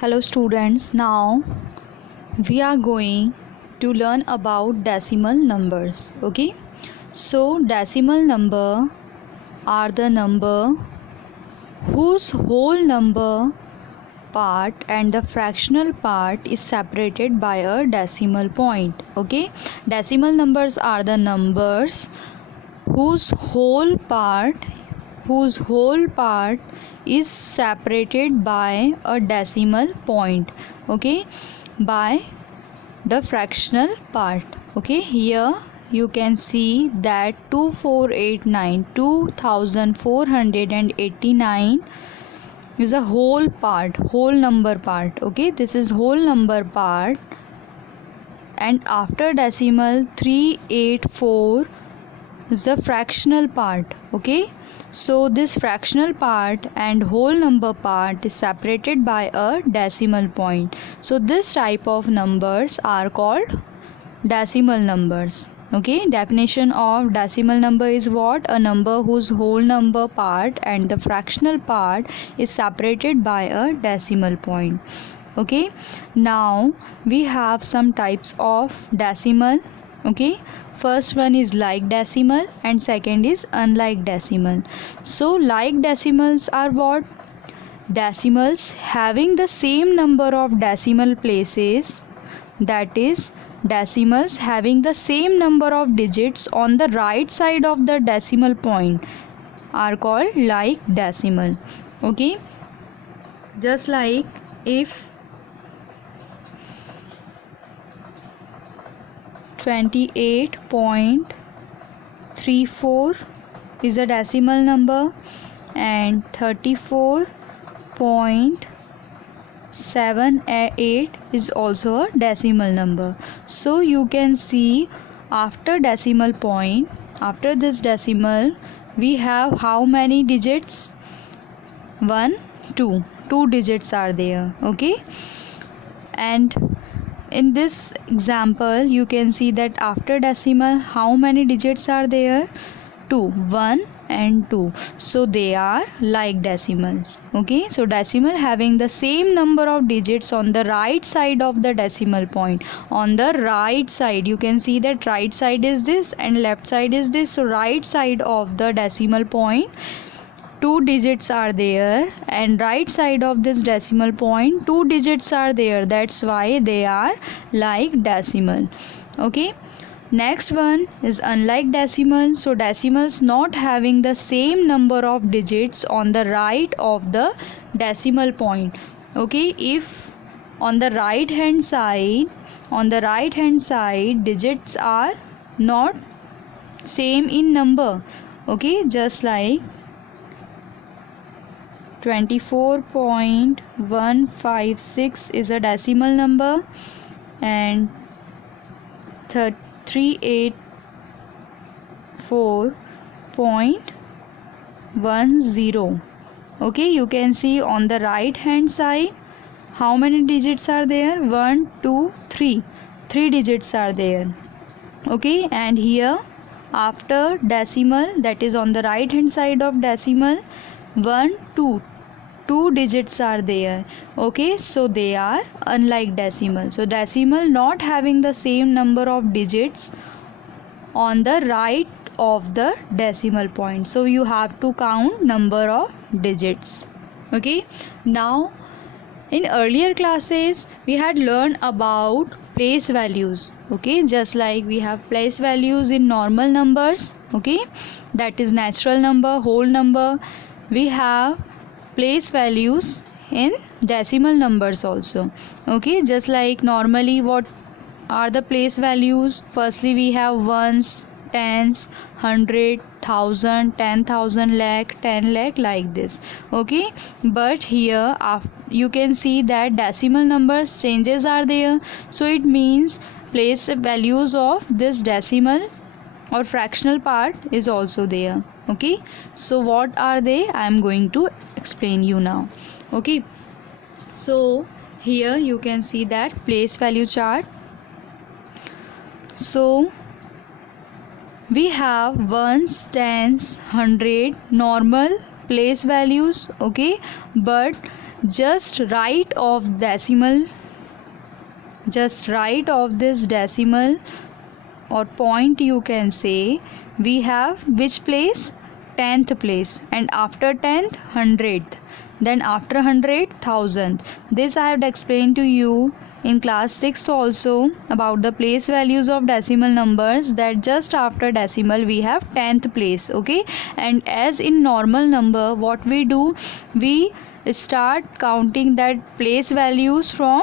Hello students, now we are going to learn about decimal numbers. Okay, so decimal number are the number whose whole number part and the fractional part is separated by a decimal point. Okay, decimal numbers are the numbers whose whole part is separated by a decimal point, okay, by the fractional part. Okay, here you can see that 2489 is a whole number part. Okay, this is whole number part, and after decimal 384 is the fractional part. Okay, so this fractional part and whole number part is separated by a decimal point. So this type of numbers are called decimal numbers. Okay, definition of decimal number is what? A number whose whole number part and the fractional part is separated by a decimal point. Okay, now we have some types of decimal. Okay, first one is like decimal and second is unlike decimal. So like decimals are what? Decimals having the same number of decimal places, that is decimals having the same number of digits on the right side of the decimal point are called like decimal. Okay, just like if 28.34 is a decimal number and 34.78 is also a decimal number. So you can see after decimal point, after this decimal, we have how many digits? 1, 2 digits are there. Okay, and in this example you can see that after decimal how many digits are there? 2, 1 and 2, so they are like decimals. Okay, so decimal having the same number of digits on the right side of the decimal point. On the right side you can see that right side is this and left side is this. So right side of the decimal point 2 digits are there, and right side of this decimal point 2 digits are there. That's why they are like decimal. Okay, next one is unlike decimal. So decimals not having the same number of digits on the right of the decimal point. Okay, if on the right hand side digits are not same in number. Okay, just like 24.156 is a decimal number and 384.10. okay, you can see on the right hand side how many digits are there? 1, 2, 3 digits are there. Okay, and here after decimal, that is on the right hand side of decimal, 1, 2 digits are there. Okay, so they are unlike decimal. So decimal not having the same number of digits on the right of the decimal point. So you have to count number of digits. Okay, now in earlier classes we had learned about place values. Okay, just like we have place values in normal numbers, okay, that is natural number, whole number. We have place values in decimal numbers also. Okay, just like normally what are the place values? Firstly we have ones, tens, 100, 1000, 10,000, lakh, 10 lakh, like this. Okay, but here you can see that decimal numbers changes are there. So it means place values of this decimal or fractional part is also there. Okay, so what are they? I am going to explain you now. Okay, so here you can see that place value chart. So we have ones, tens, 100 normal place values. Okay, but just right of this decimal or point, you can say, we have which place? 10th place. And after 10th, 100th. Then after 100th, 1000th. This I have explained to you in class 6 also about the place values of decimal numbers, that just after decimal we have 10th place. Okay, and as in normal number, what we do, we start counting that place values from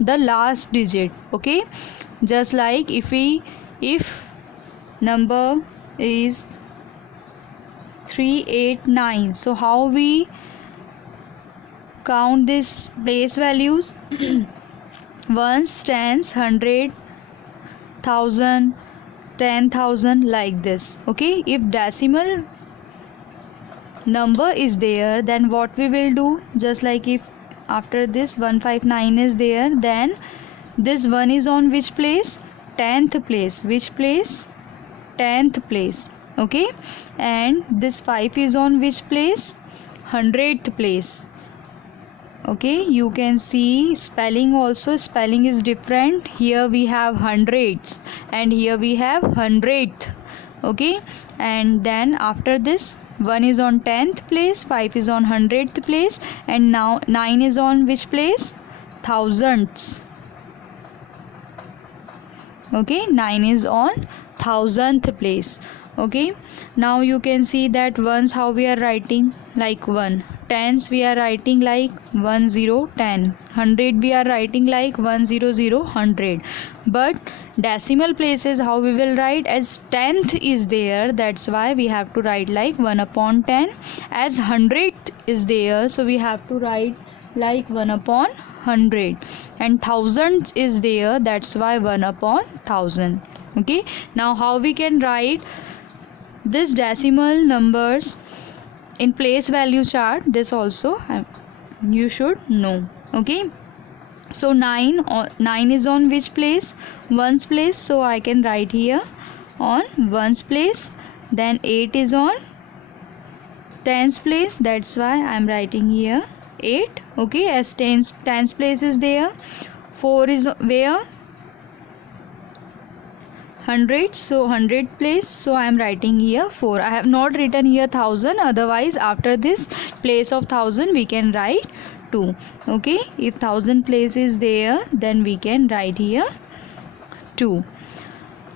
the last digit. Okay, just like if number is 389, so how we count this place values? Ones, tens, 100, 1000, 10,000, like this. Okay, if decimal number is there, then what we will do, just like if after this 159 is there, then this 1 is on which place? 10th place. Which place? 10th place. Okay, and this 5 is on which place? 100th place. Okay, you can see spelling also, spelling is different. Here we have hundreds and here we have 100th. Okay, and then after this 1 is on 10th place, 5 is on 100th place, and now 9 is on which place? Thousandths. Okay, 9 is on 1000th place. Okay, now you can see that ones how we are writing, like 1. Tens we are writing like 10, 10. 100 we are writing like 100, 100. But decimal places how we will write, as 10th is there, that's why we have to write like 1 upon 10. As 100th is there, so we have to write like 1 upon 100. And thousandth is there, that's why 1 upon 1000. Okay, now how we can write this decimal numbers in place value chart, this also you should know. Okay, so 9 is on which place? Ones place, so I can write here on ones place. Then 8 is on tens place, that's why I am writing here 8. Okay, as tens place is there. 4 is where? 100, so 100 place, so I am writing here 4. I have not written here 1000, otherwise after this place of 1000 we can write 2. Okay, if 1000 place is there, then we can write here 2.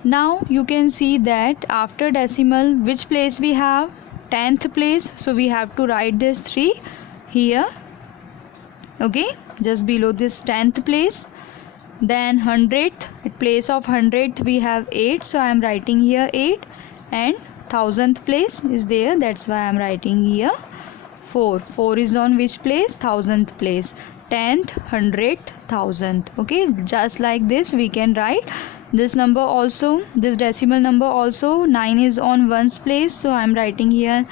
Now you can see that after decimal which place we have? 10th place, so we have to write this 3 here. Okay, just below this 10th place. Then 100th, at place of 100th we have 8, so I am writing here 8. And 1000th place is there, that's why I am writing here 4. 4 is on which place? 1000th place. 10th, 100th, 1000th. Okay, just like this we can write this number also, this decimal number also. 9 is on ones place, so I am writing here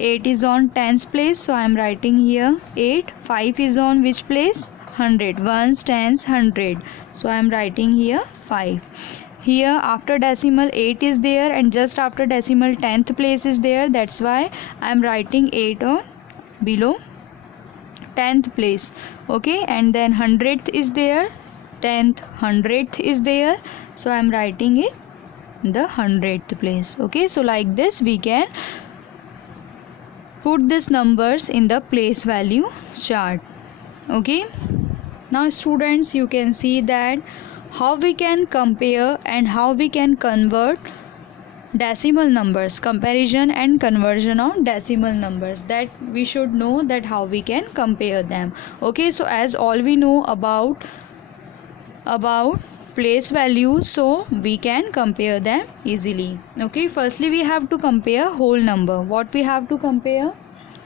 8 is on tens place, so I am writing here 8. 5 is on which place? 100. Ones, tens, 100. So I am writing here 5. Here after decimal 8 is there, and just after decimal 10th place is there. That's why I am writing 8 on below 10th place. Okay, and then 100th is there, 10th, 100th is there. So I am writing it in the 100th place. Okay, so like this we can put these numbers in the place value chart. Okay, now students, you can see that how we can compare and how we can convert decimal numbers, comparison and conversion of decimal numbers, that we should know that how we can compare them. Okay, so as all we know about place values, so we can compare them easily. Okay, firstly we have to compare whole number. What we have to compare?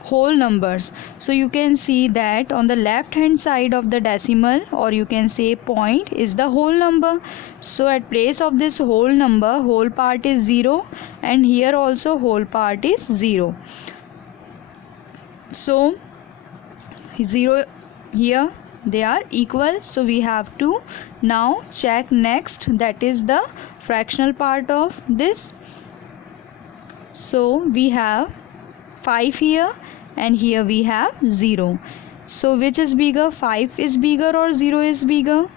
Whole numbers. So you can see that on the left hand side of the decimal, or you can say point, is the whole number. So at place of this whole number, whole part is 0, and here also whole part is 0. So 0 here, they are equal, so we have to now check next, that is the fractional part of this. So we have 5 here, and here we have 0. So which is bigger? 5 is bigger or 0 is bigger?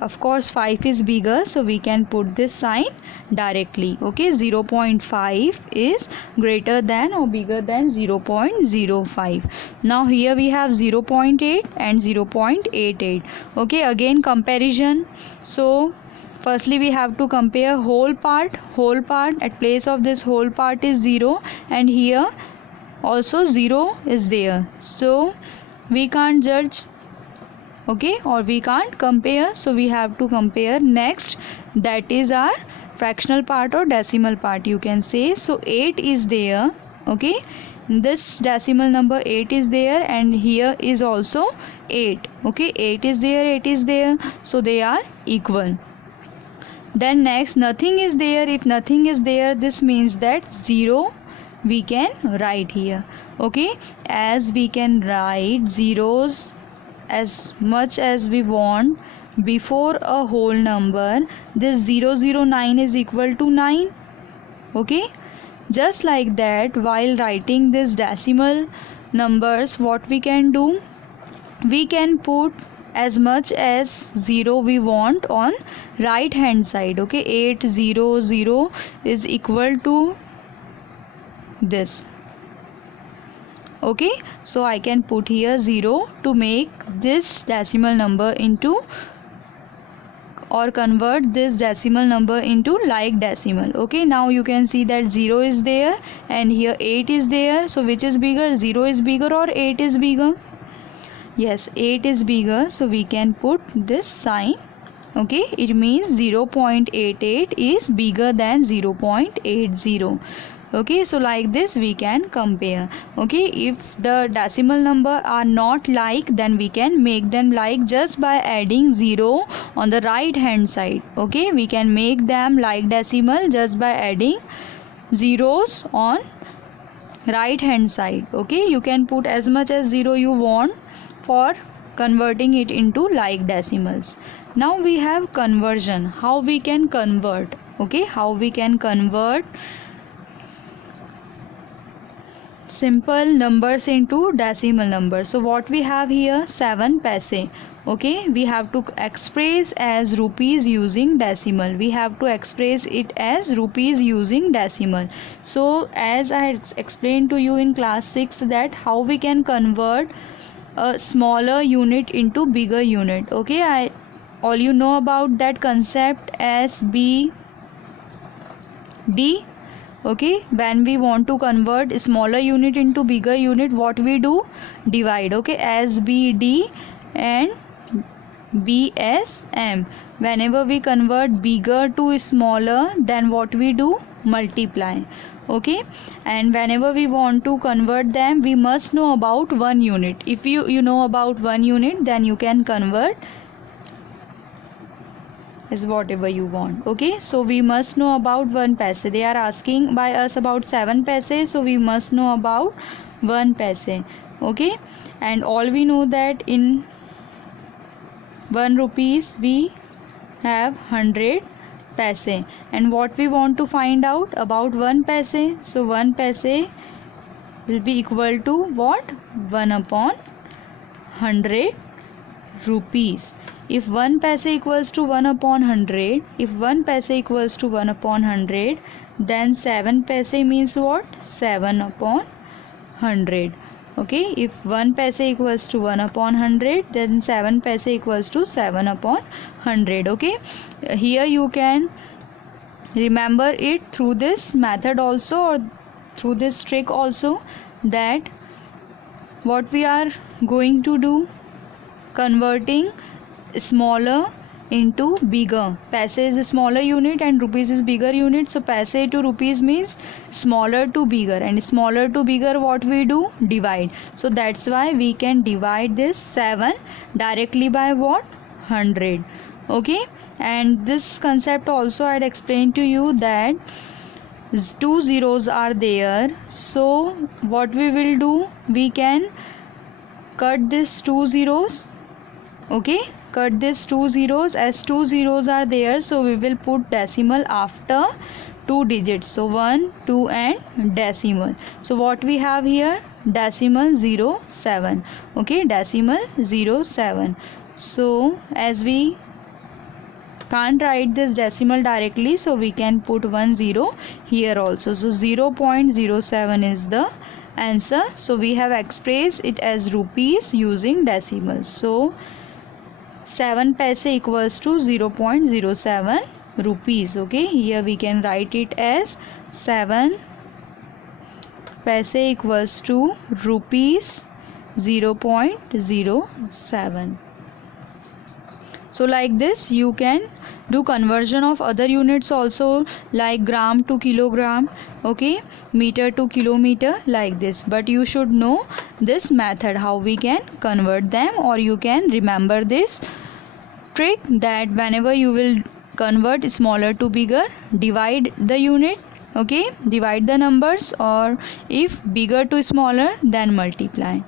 Of course 5 is bigger, so we can put this sign directly. Okay, 0.5 is greater than or bigger than 0.05. Now here we have 0.8 and 0.88. Okay, again comparison. So firstly we have to compare whole part. At place of this whole part is 0, and here also 0 is there, so we can't judge, okay, or we can't compare. So we have to compare next, that is our fractional part or decimal part, you can say. So 8 is there, okay, this decimal number 8 is there, and here is also 8, okay, 8 is there, so they are equal. Then next, nothing is there. If nothing is there, this means that 0 we can write here, okay, as we can write zeros as much as we want before a whole number. This 009 is equal to 9, okay. Just like that, while writing this decimal numbers, what we can do, we can put as much as 0 we want on right hand side, okay. 800 is equal to this, okay. So I can put here 0 to make this decimal number into, or convert this decimal number into like decimal, okay. Now you can see that 0 is there and here 8 is there. So which is bigger, 0 is bigger or 8 is bigger? Yes, 8 is bigger, so we can put this sign, okay. It means 0.88 is bigger than 0.80, okay. So like this we can compare, okay. If the decimal number are not like, then we can make them like just by adding 0 on the right hand side, okay. We can make them like decimal just by adding zeros on right hand side, okay. You can put as much as 0 you want for converting it into like decimals. Now we have conversion, how we can convert, okay, how we can convert simple numbers into decimal numbers. So what we have here, 7 paise, okay. We have to express as rupees using decimal, we have to express it as rupees using decimal. So as I explained to you in class 6 that how we can convert a smaller unit into bigger unit, okay. All you know about that concept as B D, okay. When we want to convert smaller unit into bigger unit, what we do, divide, okay, as B D and B S M. Whenever we convert bigger to smaller, then what we do, multiply, okay. And whenever we want to convert them, we must know about 1 unit. If you know about 1 unit, then you can convert is whatever you want, okay. So we must know about 1 paise. They are asking by us about 7 paise, so we must know about 1 paise, okay. And all we know that in 1 rupees we have 100 paise, and what we want to find out about 1 paise. So 1 paise will be equal to what, 1 upon 100 rupees. If 1 paise equals to 1 upon 100, if 1 paise equals to 1 upon 100, then 7 paise means what, 7 upon 100, okay. If 1 paise equals to 1 upon 100, then 7 paise equals to 7 upon 100, okay. Here you can remember it through this method also, or through this trick also, that what we are going to do, converting smaller into bigger. Paise is a smaller unit and rupees is bigger unit, so paise to rupees means smaller to bigger, and smaller to bigger what we do, divide. So that's why we can divide this 7 directly by what, 100, okay. And this concept also I had explained to you that 2 zeros are there, so what we will do, we can cut this 2 zeros, okay. Cut this 2 zeros, as 2 zeros are there, so we will put decimal after 2 digits, so 1, 2 and decimal. So what we have here? Decimal 07. Okay, decimal 07. So as we can't write this decimal directly, so we can put 10 here also. So 0.07 is the answer. So we have expressed it as rupees using decimals. So 7 paise equals to 0.07 rupees. Okay, here we can write it as 7 paise equals to rupees 0.07. So like this you can do conversion of other units also, like gram to kilogram, okay, meter to kilometer, like this. But you should know this method how we can convert them, or you can remember this trick that whenever you will convert smaller to bigger, divide the unit, okay, divide the numbers, or if bigger to smaller then multiply.